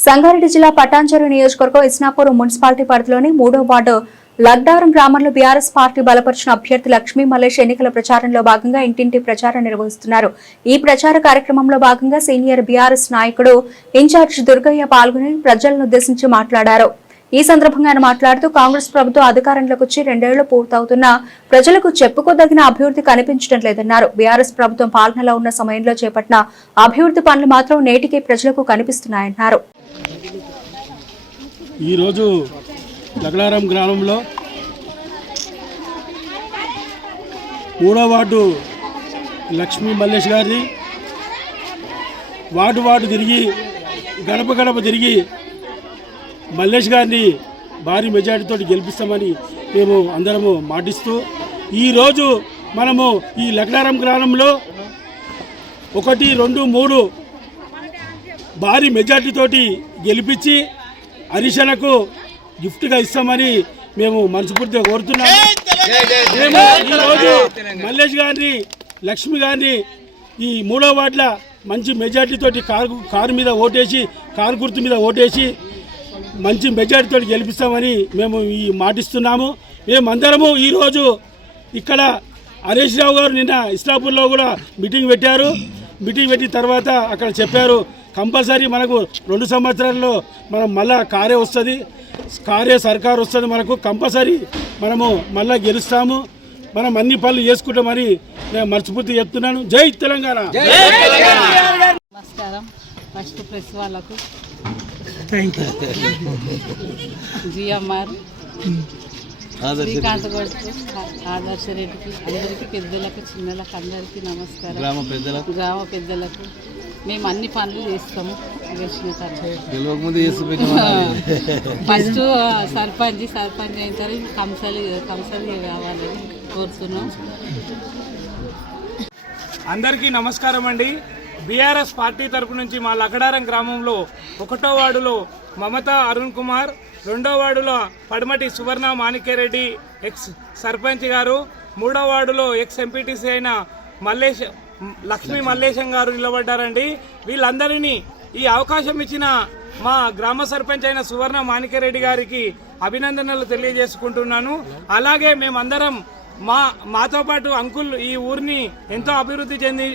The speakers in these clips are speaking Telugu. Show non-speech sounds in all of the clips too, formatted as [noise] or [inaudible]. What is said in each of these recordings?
సంగారెడ్డి జిల్లా పటాంచెరు నియోజకవర్గం ఇస్నాపూర్ మున్సిపాలిటీ పరిధిలోని మూడో వార్డు లగ్డారం గ్రామంలో బీఆర్ఎస్ పార్టీ బలపరిచిన అభ్యర్థి లక్ష్మీ మల్లేష్ ఎన్నికల ప్రచారంలో భాగంగా ఇంటింటి ప్రచారం నిర్వహిస్తున్నారు. ఈ ప్రచార కార్యక్రమంలో భాగంగా సీనియర్ బీఆర్ఎస్ నాయకుడు ఇన్ఛార్జ్ దుర్గయ్య పాల్గొని ప్రజలను ఉద్దేశించి మాట్లాడారు. ఈ సందర్భంగా ఆయన మాట్లాడుతూ కాంగ్రెస్ ప్రభుత్వం అధికారంలోకి వచ్చి రెండేళ్ళు పూర్తవుతున్నా ప్రజలకు చెప్పుకోదగిన అభివృద్ధి కనిపించడం లేదన్నారు. బీఆర్ఎస్ ప్రభుత్వం పాలనలో ఉన్న సమయంలో చేపట్టిన అభివృద్ధి పనులు మాత్రం నేటికి ప్రజలకు కనిపిస్తున్నాయన్నారు. ఈరోజు లగడారం గ్రామంలో మూడో వార్డు లక్ష్మీ మల్లేష్ గారిని వార్డు వార్డు తిరిగి గడప గడప తిరిగి మల్లేష్ గారిని భారీ మెజారిటీతో గెలిపిస్తామని మేము అందరము మాటిస్తూ ఈరోజు మనము ఈ లగ్నారం గ్రామంలో ఒకటి రెండు మూడు భారీ మెజార్టీతోటి గెలిపించి హరిశనకు గిఫ్ట్గా ఇస్తామని మేము మనస్ఫూర్తిగా కోరుతున్నాము. మేము ఈరోజు మల్లేష్ గారిని లక్ష్మి గారిని ఈ మూడో వార్డుల మంచి మెజార్టీతోటి కారు కారు మీద ఓటేసి కారు గుర్తు మీద ఓటేసి మంచి మెజార్టీతో గెలిపిస్తామని మేము ఈ మాటిస్తున్నాము. మేమందరము ఈరోజు ఇక్కడ హరీష్ రావు గారు నిన్న ఇస్లాపూర్లో కూడా మీటింగ్ పెట్టారు. మీటింగ్ పెట్టిన తర్వాత అక్కడ చెప్పారు కంపల్సరీ మనకు రెండు సంవత్సరాల్లో మనం మళ్ళా కారే వస్తుంది కారే సర్కారు వస్తుంది మనకు కంపల్సరీ మనము మళ్ళా గెలుస్తాము. మనం అన్ని పనులు చేసుకుంటామని నేను మనస్ఫూర్తి చెప్తున్నాను. జై తెలంగాణ! నమస్కారం. ఫస్ట్ ప్రెస్ వాళ్ళకు. జిఎంఆర్ శ్రీకాంత్ గౌడ్కు ఆదర్శ రెడ్డికి అందరికీ పెద్దలకు చిన్నలకు అందరికీ నమస్కారం. గ్రామ పెద్దలకు. గ్రామ పెద్దలకు. మేము అన్ని పనులు చేస్తాము [laughs] ఫస్ట్ సర్పంచ్ సర్పంచ్ అయిన తర్వాత కంసలి కంసలి కావాలని కోరుతున్నాం. అందరికీ నమస్కారం అండి. బీఆర్ఎస్ పార్టీ తరపు నుంచి మా లకడారం గ్రామంలో ఒకటో వార్డులో మమతా అరుణ్ కుమార్ రెండో వార్డులో పడమటి సువర్ణ మాణిక్యరెడ్డి ఎక్స్ సర్పంచ్ గారు మూడో వార్డులో ఎక్స్ ఎంపీటీసీ అయిన మల్లేష్ లక్ష్మీ మల్లేశం గారు నిలబడ్డారండి. వీళ్ళందరినీ ఈ అవకాశం ఇచ్చిన మా గ్రామ సర్పంచ్ అయిన సువర్ణ మాణిక్యరెడ్డి గారికి అభినందనలు తెలియజేసుకుంటున్నాను. అలాగే మేమందరం మా మాతో పాటు అంకుల్ ఈ ఊరిని ఎంతో అభివృద్ధి చెంది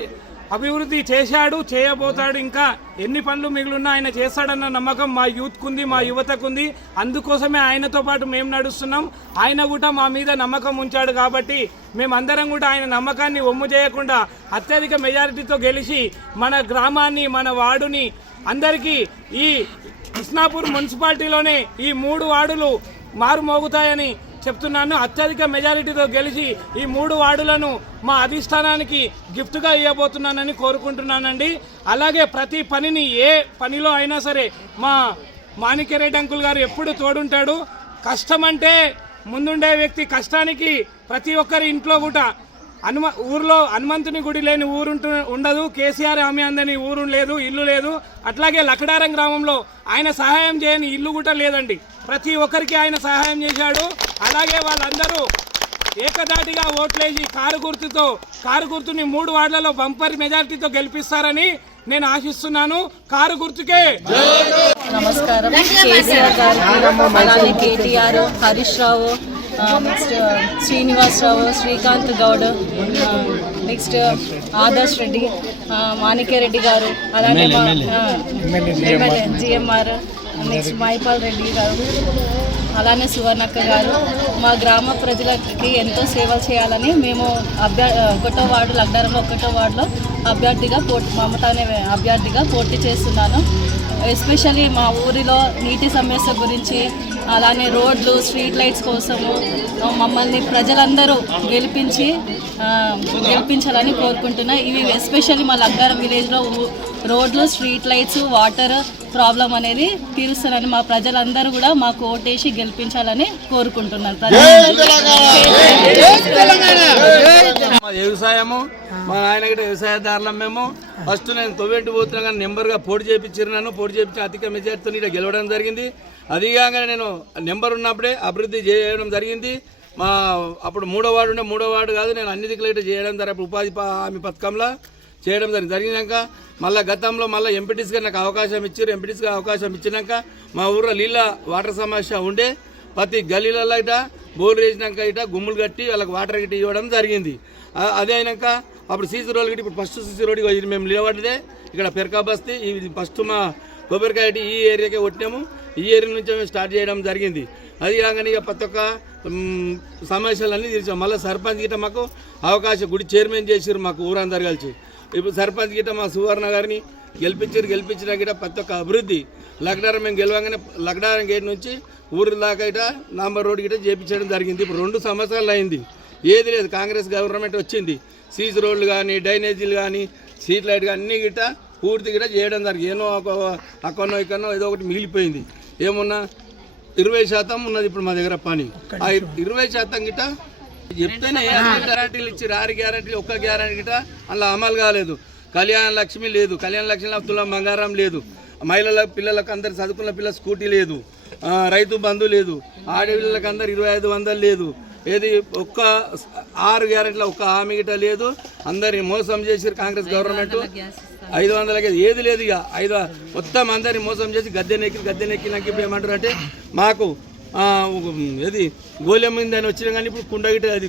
అభివృద్ధి చేశాడు చేయబోతాడు. ఇంకా ఎన్ని పనులు మిగిలిన్నా ఆయన చేస్తాడన్న నమ్మకం మా యూత్కుంది మా యువతకుంది. అందుకోసమే ఆయనతో పాటు మేము నడుస్తున్నాం. ఆయన కూడా మా మీద నమ్మకం ఉంచాడు కాబట్టి మేమందరం కూడా ఆయన నమ్మకాన్ని ఒమ్ము చేయకుండా అత్యధిక మెజారిటీతో గెలిచి మన గ్రామాన్ని మన వార్డుని అందరికీ ఈ కృష్ణాపూర్ మున్సిపాలిటీలోనే ఈ మూడు వార్డులు మారుమోగుతాయని చెప్తున్నాను అత్యధిక మెజారిటీతో గెలిచి ఈ మూడు వార్డులను మా అధిష్టానానికి గిఫ్ట్గా ఇవ్వబోతున్నానని కోరుకుంటున్నానండి. అలాగే ప్రతి పనిని ఏ పనిలో అయినా సరే మా మాణిక్యరెడ్డి అంకుల్ గారు ఎప్పుడు తోడుంటాడు. కష్టం అంటే ముందుండే వ్యక్తి కష్టానికి ప్రతి ఒక్కరి ఇంట్లో కూడా హనుమ ఊర్లో హనుమంతుని గుడి లేని ఊరుంటు ఉండదు. కేసీఆర్ ఆమె అందని ఊరు లేదు ఇల్లు లేదు. అట్లాగే లకడారం గ్రామంలో ఆయన సహాయం చేయని ఇల్లు కూడా లేదండి. ప్రతి ఒక్కరికి ఆయన సహాయం చేశాడు. అలాగే వాళ్ళందరూ ఏకదాటిగా ఓట్లేసి కారు గుర్తుతో కారు గుర్తుని మూడు వార్డులలో బంపర్ మెజార్టీతో గెలిపిస్తారని నేను ఆశిస్తున్నాను. కారు గుర్తుకే! నమస్కారం. కేసీఆర్ అలానే KTR Harish Rao next Srinivasa Rao Srikanth Goud next Adarsh Reddy ఆ, మాణిక్యరెడ్డి గారు MLA GMR next Mypal Reddy గారు అలానే సువర్ణక్క గారు మా గ్రామ ప్రజలకి ఎంతో సేవలు చేయాలని మేము అభ్యా ఒకటో వార్డు లగ్నారంలో ఒకటో వార్డులో అభ్యర్థిగా పోటీ మమత అనే అభ్యర్థిగా పోటీ చేస్తున్నాను. ఎస్పెషల్లీ మా ఊరిలో నీటి సమస్య గురించి అలానే రోడ్లు స్ట్రీట్ లైట్స్ కోసము మమ్మల్ని ప్రజలందరూ గెలిపించి గెలిపించాలని కోరుకుంటున్నా. ఇవి ఎస్పెషల్లీ మా లగ్గారం విలేజ్లో రోడ్లు స్ట్రీట్ లైట్స్ వాటర్ ప్రాబ్లం అనేది తీరుస్తారని మా ప్రజలందరూ కూడా మాకు ఓటేసి గెలిపించాలని కోరుకుంటున్నాను మా వ్యవసాయము మా ఆయన గిట్ట వ్యవసాయదారులం మేము. ఫస్ట్ నేను తొవ్వెంటి పోతున్నా కానీ నెంబర్గా పోటీ చేయించారు నన్ను పోటీ చేయించిన అధిక మెజార్టీతో ఇక్కడ గెలవడం జరిగింది. అది కాక నేను నెంబర్ ఉన్నప్పుడే అభివృద్ధి చేయడం జరిగింది. మా అప్పుడు మూడో వార్డు ఉండే మూడో వార్డు కాదు నేను అన్ని దిక్కులు ఇట్లా చేయడం జరిగింది. ఉపాధి హామీ పథకంలో. చేయడం జరిగింది. జరిగినాక మళ్ళీ గతంలో మళ్ళీ ఎంపీటీస్గా నాకు అవకాశం ఇచ్చారు. ఎంపీటీస్గా అవకాశం ఇచ్చినాక మా ఊర్లో నీళ్ళ వాటర్ సమస్య ఉండే ప్రతి గల్లీలలో ఇట బోర్లు వేసినాక ఇట గుమ్ములు కట్టి వాళ్ళకి వాటర్ గిట్టి ఇవ్వడం జరిగింది. అదే అయినాక అప్పుడు సీసీ రోడ్ గిట్టి ఇప్పుడు ఫస్ట్ సీసీ రోడ్కి ఇది మేము లేవడదే ఇక్కడ పెరకా బస్తీ ఇది ఫస్ట్ మా కొబ్బరికాయ ఈ ఏరియాకే కొట్టినాము. ఈ ఏరియా నుంచి మేము స్టార్ట్ చేయడం జరిగింది. అది కాగానే ఇక ప్రతి ఒక్క సమస్యలన్నీ తీర్చాం. మళ్ళీ సర్పంచ్ గిట్ట మాకు అవకాశం గుడి చైర్మన్ చేసిరు మాకు ఊరందరు కలిసి. ఇప్పుడు సర్పంచ్ గిట్ట మా సువర్ణ గారిని గెలిపించారు గెలిపించిన గిట్ట ప్రతి ఒక్క అభివృద్ధి. లక్డారం మేము గెలవగానే లక్డారం గేట్ నుంచి ఊరి దాకా ఇట నాంబర్ రోడ్ గిట్ట చేపించడం జరిగింది. ఇప్పుడు రెండు సంవత్సరాలు అయింది. ఏది లేదు కాంగ్రెస్ గవర్నమెంట్ వచ్చింది. సీజ్ రోడ్లు కానీ డ్రైనేజీలు కానీ స్ట్రీట్ లైట్ కానీ అన్ని గిట్ట పూర్తి గిట్ట చేయడం జరిగింది. ఏనో ఒక అక్కనో ఇక్కడనో ఏదో ఒకటి మిగిలిపోయింది. ఏమున్నా? ఇరవై శాతం ఉన్నది ఇప్పుడు మా దగ్గర పని. ఆ ఇరవై శాతం గిట్ట చెప్తేనే గ్యారంటీలు ఇచ్చారు ఆరు గ్యారంటీలు ఒక్క గ్యారంటీ అందులో అమలు కాలేదు. కళ్యాణ లక్ష్మి లేదు కళ్యాణ లక్ష్మి తులం బంగారం లేదు. మహిళల పిల్లలకు అందరు చదువుకున్న పిల్లల స్కూటీ లేదు. రైతు బంధు లేదు. ఆడపిల్లలకు అందరు ఇరవై ఐదు వందలు లేదు. ఏది ఒక్క ఆరు గ్యారెంటీలో ఒక్క హామీ గిట్ట లేదు. అందరిని మోసం చేసిరు కాంగ్రెస్ గవర్నమెంట్. ఐదు వందలకి ఏది లేదు ఇక. ఐదు మొత్తం అందరిని మోసం చేసి గద్దె నెక్కి గద్దె నెక్కినాక ఇప్పుడు ఏమంటారు అంటే మాకు ఏది గోలెం మీద అని వచ్చినా కానీ ఇప్పుడు కుండ గిట అది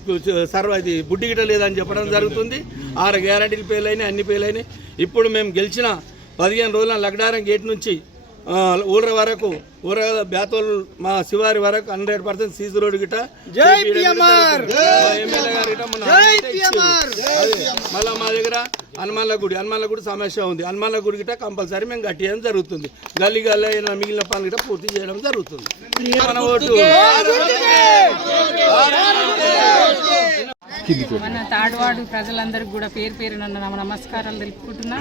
సర్వ అది బుడ్డి గిట లేదని చెప్పడం జరుగుతుంది. ఆరు గ్యారంటీలు పేర్లైనాయి అన్ని పేర్లైనాయి ఇప్పుడు మేము గెలిచిన పదిహేను రోజుల లగ్డారం గేట్ నుంచి ఆ, ఊర వరకు ఊర బ్యాతోల్ మా శివారి వరకు హండ్రెడ్ పర్సెంట్ సీసీ రోడ్ గిట. మళ్ళా మా దగ్గర హనుమాన్ల గుడి హనుమాన్ల గుడి సమస్య ఉంది. హనుమాన్ల గుడి గిట కంపల్సరీ మేము కట్టేయడం జరుగుతుంది. గల్లీ గల్లీ అయిన మిగిలిన పనులు గిట పూర్తి చేయడం జరుగుతుంది. మన ఓటు. మన తాడువాడు ప్రజలందరికీ కూడా పేరు పేరున నా నమస్కారాలు తెలుపుకుంటున్నా.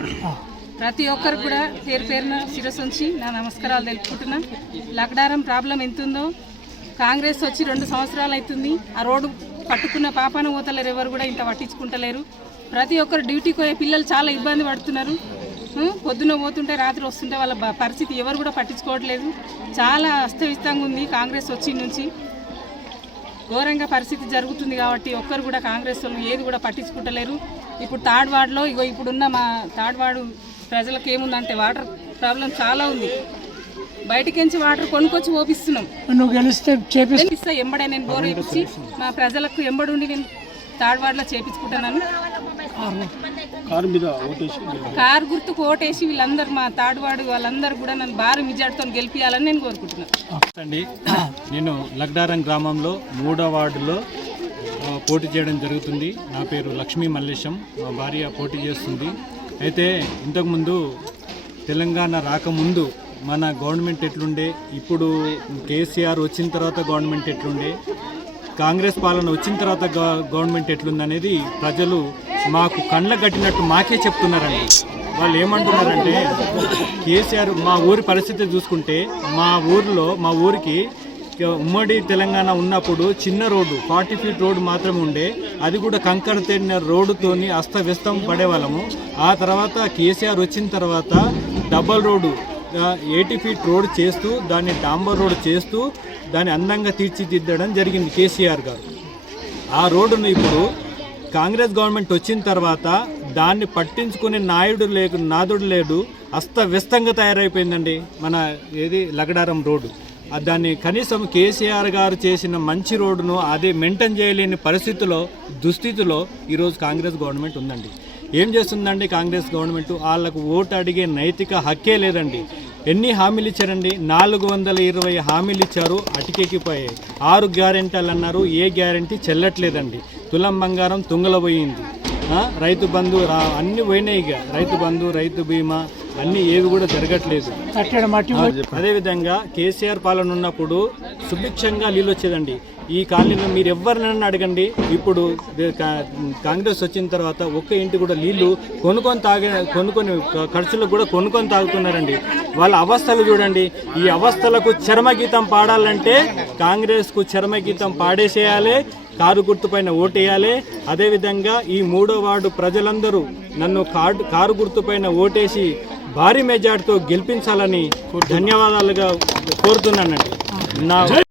ప్రతి ఒక్కరికి కూడా పేరు పేరున శిరస్సు ఉంచి నా నమస్కారాలు తెలుపుకుంటున్నా. లక్డారం ప్రాబ్లం ఎంతుందో కాంగ్రెస్ వచ్చి రెండు సంవత్సరాలు అవుతుంది. ఆ రోడ్డు పట్టుకున్న పాపాన పోతలేరు ఎవరు కూడా ఇంత పట్టించుకుంటలేరు. ప్రతి ఒక్కరు డ్యూటీకి పోయే పిల్లలు చాలా ఇబ్బంది పడుతున్నారు. పొద్దున పోతుంటే రాత్రి వస్తుంటే వాళ్ళ పరిస్థితి ఎవరు కూడా పట్టించుకోవట్లేదు. చాలా అస్తవ్యస్తంగా ఉంది కాంగ్రెస్ వచ్చి నుంచి. ఘోరంగా పరిస్థితి జరుగుతుంది కాబట్టి ఒక్కరు కూడా కాంగ్రెస్ వాళ్ళు ఏది కూడా పట్టించుకుంటలేరు. ఇప్పుడు తాడ్వాడలో ఇగో ఇప్పుడున్న మా తాడ్వాడు ప్రజలకు ఏముందంటే వాటర్ ప్రాబ్లం చాలా ఉంది. బయటికించి వాటర్ కొనుక్కొచ్చి ఓపిస్తున్నాం నువ్వు గెలిస్తే చేపి చేపిస్తా ఎంబడే నేను బోర్ వేపించి మా ప్రజలకు ఎంబడుండి నేను తాడ్వాడలో చేపించుకుంటున్నాను. కారు మీద ఓటేసి కారు గుర్తుకు ఓటేసి వీళ్ళందరూ మా తాడ్వాడు వాళ్ళందరూ కూడా నన్ను భారీ మెజార్టీతో గెలిపించాలని నేను కోరుకుంటున్నాను అండి నేను లగ్డారం గ్రామంలో మూడో వార్డులో పోటీ చేయడం జరుగుతుంది. నా పేరు లక్ష్మీ మల్లేశం. మా భార్య పోటీ చేస్తుంది. అయితే ఇంతకుముందు తెలంగాణ రాకముందు మన గవర్నమెంట్ ఎట్లుండే ఇప్పుడు కేసీఆర్ వచ్చిన తర్వాత గవర్నమెంట్ ఎట్లుండే కాంగ్రెస్ పాలన వచ్చిన తర్వాత గవ- గవర్నమెంట్ ఎట్లుందనేది ప్రజలు మాకు కండ్ల కట్టినట్టు మాకే చెప్తున్నారండి. వాళ్ళు ఏమంటున్నారంటే కేసీఆర్ మా ఊరి పరిస్థితి చూసుకుంటే మా ఊరిలో మా ఊరికి ఉమ్మడి తెలంగాణ ఉన్నప్పుడు చిన్న రోడ్డు ఫార్టీ ఫీట్ రోడ్డు మాత్రమే ఉండే అది కూడా కంకర తేడిన రోడ్డుతోని అస్తవ్యస్తం పడేవాళ్ళము. ఆ తర్వాత కేసీఆర్ వచ్చిన తర్వాత double road eighty feet road చేస్తూ దాన్ని డాంబర్ రోడ్ చేస్తూ దాన్ని అందంగా తీర్చిదిద్దడం జరిగింది కేసీఆర్ గారు. ఆ రోడ్డును ఇప్పుడు కాంగ్రెస్ గవర్నమెంట్ వచ్చిన తర్వాత దాన్ని పట్టించుకునే నాయుడు లేకు నాదుడు లేడు అస్తవ్యస్తంగా తయారైపోయిందండి మన ఏది లగడారం రోడ్డు. దాన్ని కనీసం కేసీఆర్ గారు చేసిన మంచి రోడ్డును అది మెయింటైన్ చేయలేని పరిస్థితిలో దుస్థితిలో ఈరోజు కాంగ్రెస్ గవర్నమెంట్ ఉందండి. ఏం చేస్తుందండి కాంగ్రెస్ గవర్నమెంట్? వాళ్ళకు ఓటు అడిగే నైతిక హక్కే లేదండి. ఎన్ని హామీలు ఇచ్చారండి? నాలుగు వందల ఇరవై హామీలు ఇచ్చారు అటికెక్కిపోయాయి ఆరు గ్యారెంటీలు అన్నారు ఏ గ్యారెంటీ చెల్లట్లేదండి. తులం బంగారం తుంగల పోయింది రైతు బంధు రా అన్నీ పోయినాయి ఇక. రైతు బంధు రైతు బీమా అన్ని ఏవి కూడా జరగట్లేదు. అదేవిధంగా కేసీఆర్ పాలన ఉన్నప్పుడు సుభిక్షంగా నీళ్ళు వచ్చేదండి. ఈ కాలనీలో మీరు ఎవరినైనా అడగండి. ఇప్పుడు కాంగ్రెస్ వచ్చిన తర్వాత ఒక్క ఇంటి కూడా నీళ్ళు కొనుక్కొని తాగే కొనుక్కొని ఖర్చులకు కూడా కొనుక్కొని తాగుతున్నారండి. వాళ్ళ అవస్థలు చూడండి. ఈ అవస్థలకు చర్మగీతం పాడాలంటే కాంగ్రెస్కు చర్మగీతం పాడేసేయాలి. కారు గుర్తుపైన ఓటేయాలి. అదేవిధంగా ఈ మూడో వార్డు ప్రజలందరూ నన్ను కార్డు కారు గుర్తుపైన ఓటేసి భారీ మెజార్టీతో గెలిపించాలని ధన్యవాదాలుగా కోరుతున్నానండి. నా